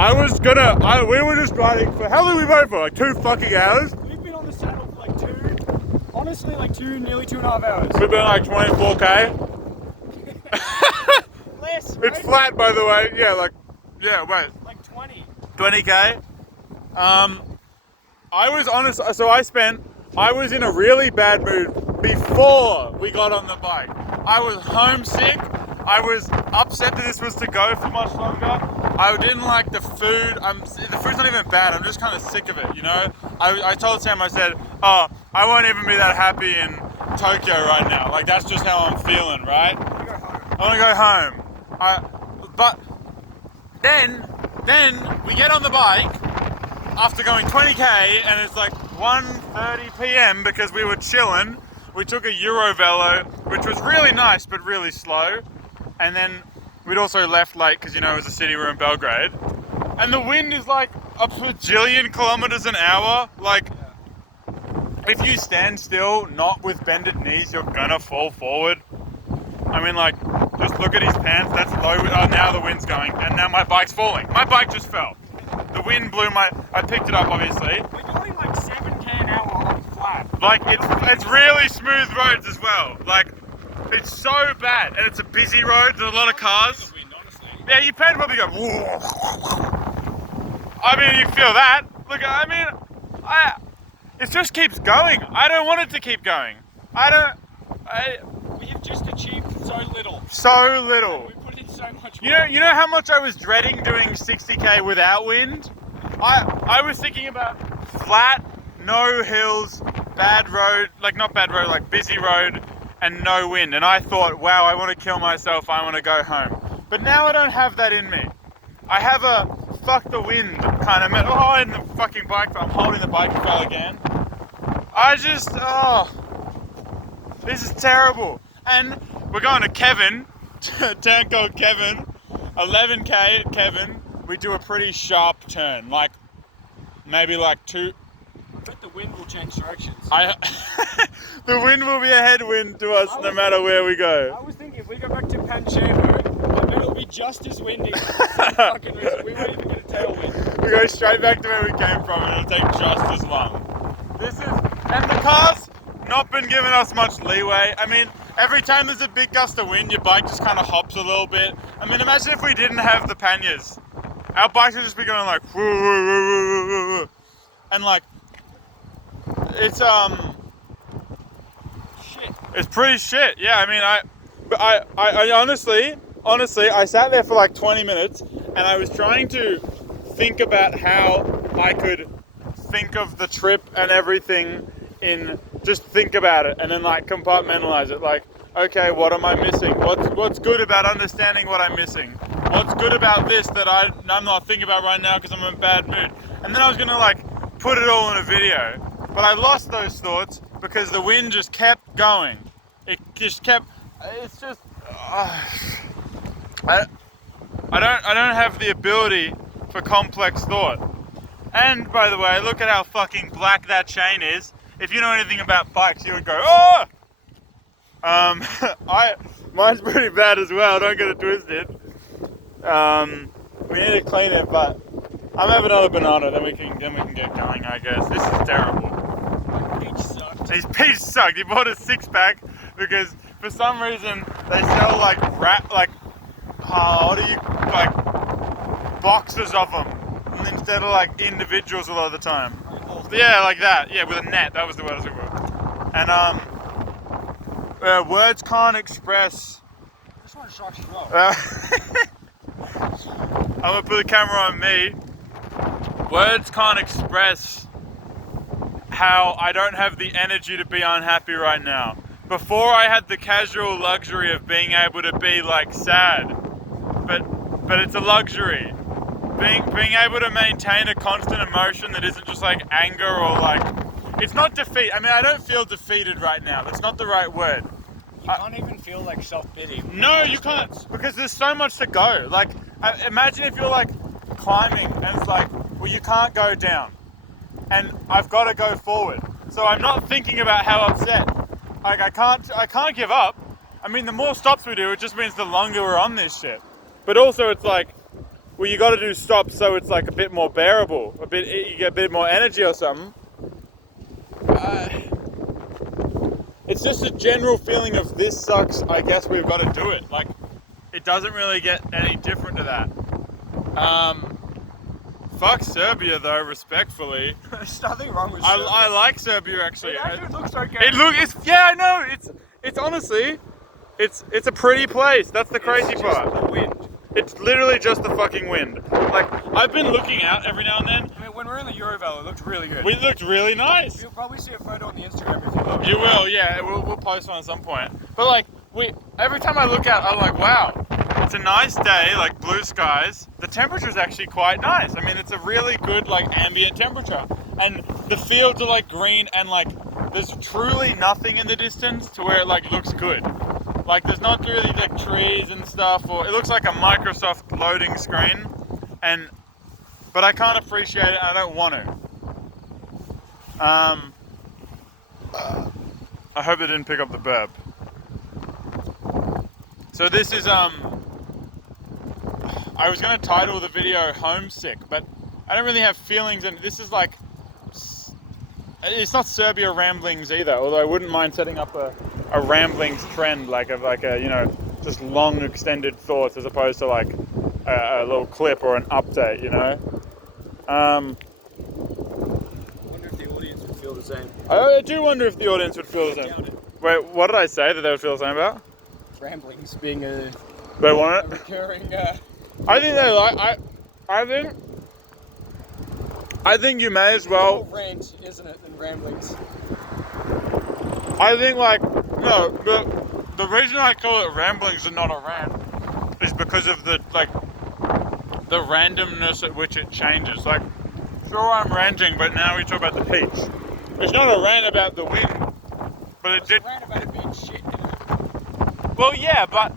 we were just riding for, how long did we ride for? Like 2 fucking hours? We've been on the saddle for like nearly 2.5 hours. We've been like 24k. Less, right? It's flat, by the way. Yeah, like 20. 20k. I was in a really bad mood before we got on the bike. I was homesick. I was upset that this was to go for much longer. I didn't like the food. The food's not even bad. I'm just kind of sick of it, you know? I told Sam, I said, I won't even be that happy in Tokyo right now. Like, that's just how I'm feeling, right? I want to go home. But then we get on the bike after going 20k and it's like 1:30 p.m. because we were chilling. We took a Eurovelo, which was really nice but really slow. And then we'd also left late because, you know, it was a city, we're in Belgrade. And the wind is like a bajillion kilometers an hour. Like, if you stand still, not with bended knees, you're gonna fall forward. I mean, like, just look at his pants, that's low. Oh, now the wind's going, and now my bike's falling. My bike just fell. The wind blew I picked it up, obviously. We're going like 7k an hour on flat. Like, it's really smooth roads as well. Like, it's so bad, and it's a busy road, there's a lot of cars. Yeah, you can probably go, whoa. I mean, you feel that. Look, I mean, it just keeps going. I don't want it to keep going. We have just achieved so little. So little. We put in so much work. You know how much I was dreading doing 60k without wind? I was thinking about flat, no hills, bad road, like not bad road, like busy road, and no wind. And I thought, wow, I want to kill myself, I want to go home. But now I don't have that in me. I have a fuck the wind kind of, and the fucking bike, I'm holding the bike fell again. This is terrible. And we're going to Kevin, town called Kevin, 11k at Kevin. We do a pretty sharp turn, like maybe like 2. But the wind will change directions. The wind will be a headwind to us no matter where we go. I was thinking if we go back to Panchevo, I bet it'll be just as windy. Fucking reason. We won't even get a tailwind. We go straight back to where we came from and it'll take just as long. And the car's not been giving us much leeway. I mean, every time there's a big gust of wind, your bike just kind of hops a little bit. I mean, imagine if we didn't have the panniers. Our bikes would just be going like, woo, woo, woo, woo, woo. And like, it's shit. It's pretty shit. Yeah, I mean, I honestly, I sat there for like 20 minutes and I was trying to think about how I could think of the trip and everything just think about it and then like compartmentalize it. Like, okay, what am I missing? What's good about understanding what I'm missing? What's good about this that I'm not thinking about right now because I'm in a bad mood? And then I was gonna like put it all in a video, but I lost those thoughts because the wind just kept going. It just kept. It's just. I don't have the ability for complex thought. And by the way, look at how fucking black that chain is. If you know anything about bikes, you would go, oh! Mine's pretty bad as well, don't get it twisted. We need to clean it, but I'm having another banana, then we can get going, I guess. This is terrible. Peach sucked. His peach sucked. He bought a 6-pack because for some reason they sell like boxes of them instead of like individuals a lot of the time. Yeah, like that. Yeah, with a net. That was the word I was looking for. And words can't express. This one shocks you well. I'm gonna put the camera on me. Words can't express how I don't have the energy to be unhappy right now. Before I had the casual luxury of being able to be like sad, but it's a luxury. Being able to maintain a constant emotion that isn't just like anger or like, it's not defeat. I mean, I don't feel defeated right now. That's not the right word. You can't even feel like self-pity. No, you can't, because there's so much to go. Like, imagine if you're like climbing and it's like, well, you can't go down and I've got to go forward. So I'm not thinking about how upset. Like, I can't give up. I mean, the more stops we do, it just means the longer we're on this shit. But also it's like, well, you got to do stops so it's like a bit more bearable, you get a bit more energy or something. It's just a general feeling of this sucks. I guess we've got to do it. Like, it doesn't really get any different to that. Fuck Serbia though, respectfully. There's nothing wrong with Serbia. I like Serbia actually. It actually looks okay. I know. It's honestly, it's a pretty place. That's the crazy part. The wind. It's literally just the fucking wind. Like, I've been looking out every now and then. I mean, when we're in the Eurovel, it looked really good. We looked really nice. You'll probably see a photo on the Instagram if you look. You will, yeah. We'll post one at some point. But like, every time I look out, I'm like, wow, it's a nice day, like blue skies. The temperature's actually quite nice. I mean, it's a really good like ambient temperature, and the fields are like green, and like there's truly nothing in the distance to where it like looks good. Like, there's not really like trees and stuff, or it looks like a Microsoft loading screen, but I can't appreciate it. I don't want to. I hope they didn't pick up the burp. So this is I was gonna title the video "Homesick," but I don't really have feelings, and this is like, it's not Serbia ramblings either. Although I wouldn't mind setting up a ramblings trend, like a just long extended thoughts as opposed to like a little clip or an update, I wonder if the audience would feel the same. I do wonder if the audience would feel the same. Wait, what did I say that they would feel the same about? Ramblings being a They want it? recurring. I think they like. I think you may as well. Rant, isn't it? Than ramblings. I think no, the reason I call it ramblings and not a rant is because of the randomness at which it changes. Like, sure, I'm ranting, but now we talk about the peach. It's not a rant about the wind, but it did. It's a rant about it being shit. Well, yeah, but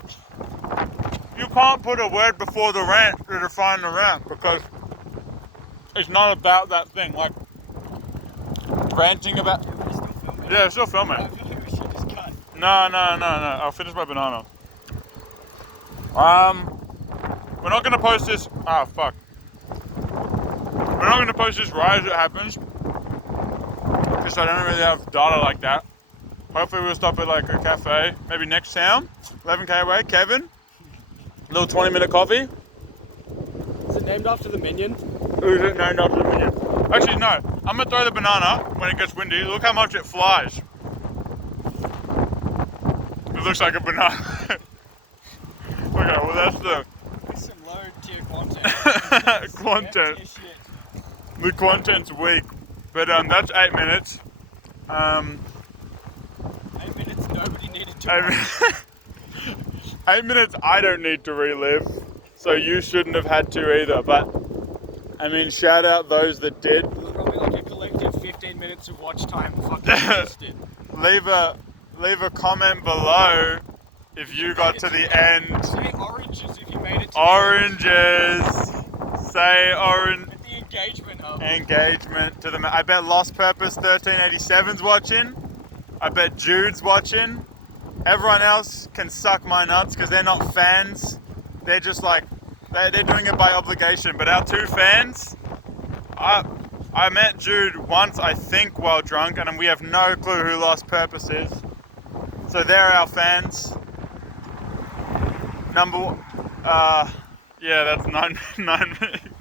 you can't put a word before the rant to define the rant because it's not about that thing. Like, ranting about. Yeah, still filming. I feel like we should just cut. No. I'll finish my banana. We're not gonna post this. Ah, fuck. We're not gonna post this right as it happens, because I don't really have data like that. Hopefully we'll stop at like a cafe, maybe next town, 11k away. Kevin, a little 20-minute coffee. Is it named after the minion? Who's it named after the minion? Actually, no. I'm gonna throw the banana when it gets windy. Look how much it flies. It looks like a banana. Okay, well that's the Some low tier content. content. The content's weak, but that's 8 minutes. 8 minutes nobody needed to watch. 8 minutes I don't need to relive, so you shouldn't have had to either. But I mean, shout out those that did. Probably like a collective 15 minutes of watch time. Fucking wasted. Leave a comment below if you got to the end. Say oranges if you made it to Oranges. Say orange. Get the engagement up. Engagement to the. I bet Lost Purpose 1387's watching. I bet Jude's watching. Everyone else can suck my nuts because they're not fans. They're just like, they're doing it by obligation. But our two fans, I met Jude once, I think, while drunk, and we have no clue who Lost Purpose is. So they're our fans. Yeah, that's nine minutes.